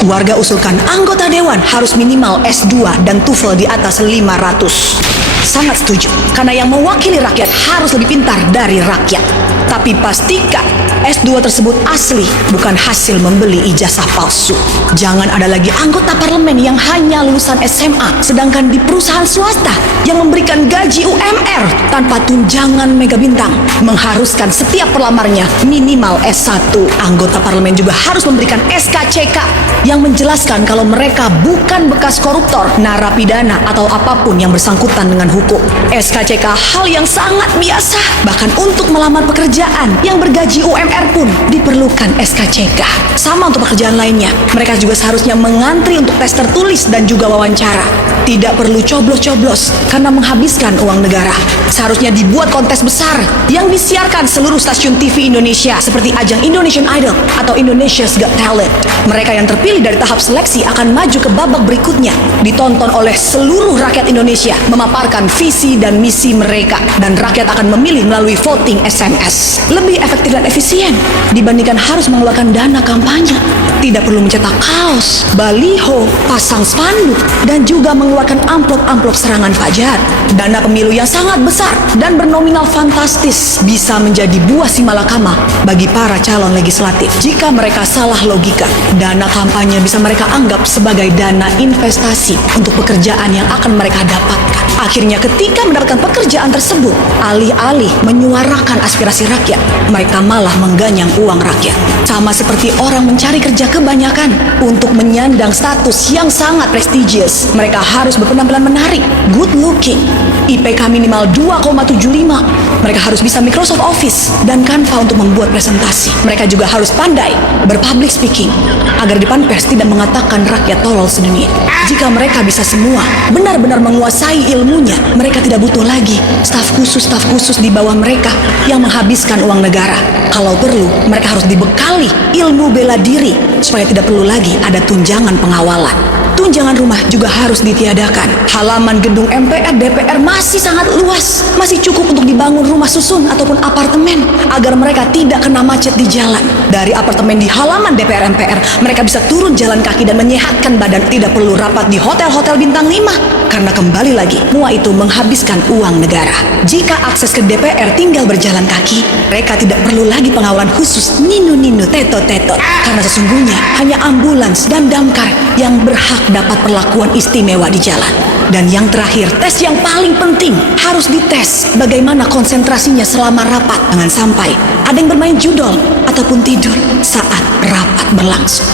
Warga usulkan anggota dewan harus minimal S2 dan TOEFL di atas 500. Sangat setuju, karena yang mewakili rakyat harus lebih pintar dari rakyat. Tapi pastikan S2 tersebut asli, bukan hasil membeli ijazah palsu. Jangan ada lagi anggota parlemen yang hanya lulusan SMA, sedangkan di perusahaan swasta yang memberikan gaji UMR tanpa tunjangan mega bintang mengharuskan setiap pelamarnya minimal S1. Anggota parlemen juga harus memberikan SKCK yang menjelaskan kalau mereka bukan bekas koruptor, narapidana, atau apapun yang bersangkutan dengan hukum. SKCK hal yang sangat biasa, bahkan untuk melamar pekerjaan yang bergaji UMR pun diperlukan SKCK. Sama untuk pekerjaan lainnya, mereka juga seharusnya mengantri untuk tes tertulis dan juga wawancara. Tidak perlu coblos-coblos karena menghabiskan uang negara. Seharusnya dibuat kontes besar yang disiarkan seluruh stasiun TV Indonesia seperti ajang Indonesian Idol atau Indonesia's Got Talent. Mereka yang terpilih dari tahap seleksi akan maju ke babak berikutnya, ditonton oleh seluruh rakyat Indonesia, memaparkan visi dan misi mereka, dan rakyat akan memilih melalui voting SMS. Lebih efektif dan efisien dibandingkan harus mengeluarkan dana kampanye. Tidak perlu mencetak kaos, baliho, pasang spanduk, dan juga mengeluarkan amplop-amplop serangan fajar. Dana pemilu yang sangat besar dan bernominal fantastis bisa menjadi buah simalakama bagi para calon legislatif. Jika mereka salah logika, dana kampanye bisa mereka anggap sebagai dana investasi untuk pekerjaan yang akan mereka dapatkan. Akhirnya ketika mendapatkan pekerjaan tersebut, alih-alih menyuarakan aspirasi rakyat, mereka malah mengganyang uang rakyat. Sama seperti orang mencari kerja kebanyakan untuk menyandang status yang sangat prestigious. Mereka harus berpenampilan menarik, good looking, IPK minimal 2,75. Mereka harus bisa Microsoft Office dan Canva untuk membuat presentasi. Mereka juga harus pandai berpublic speaking agar di depan pers tidak mengatakan rakyat tolol sedunia. Jika mereka bisa semua benar-benar menguasai ilmunya, mereka tidak butuh lagi staf khusus di bawah mereka yang menghabiskan uang negara. Kalau perlu, mereka harus dibekali ilmu bela diri supaya tidak perlu lagi ada tunjangan pengawalan. Tunjangan rumah juga harus ditiadakan. Halaman gedung MPR, DPR masih sangat luas. Masih cukup untuk dibangun rumah susun ataupun apartemen agar mereka tidak kena macet di jalan. Dari apartemen di halaman DPR MPR, mereka bisa turun jalan kaki dan menyehatkan badan. Tidak perlu rapat di hotel-hotel bintang 5. Karena kembali lagi, semua itu menghabiskan uang negara. Jika akses ke DPR tinggal berjalan kaki, mereka tidak perlu lagi pengawalan khusus ninu-ninu, tetot-tetot. Karena sesungguhnya hanya ambulans dan damkar yang berhak dapat perlakuan istimewa di jalan. Dan yang terakhir, tes yang paling penting harus dites bagaimana konsentrasinya selama rapat. Jangan sampai ada yang bermain judol ataupun tidur saat rapat berlangsung.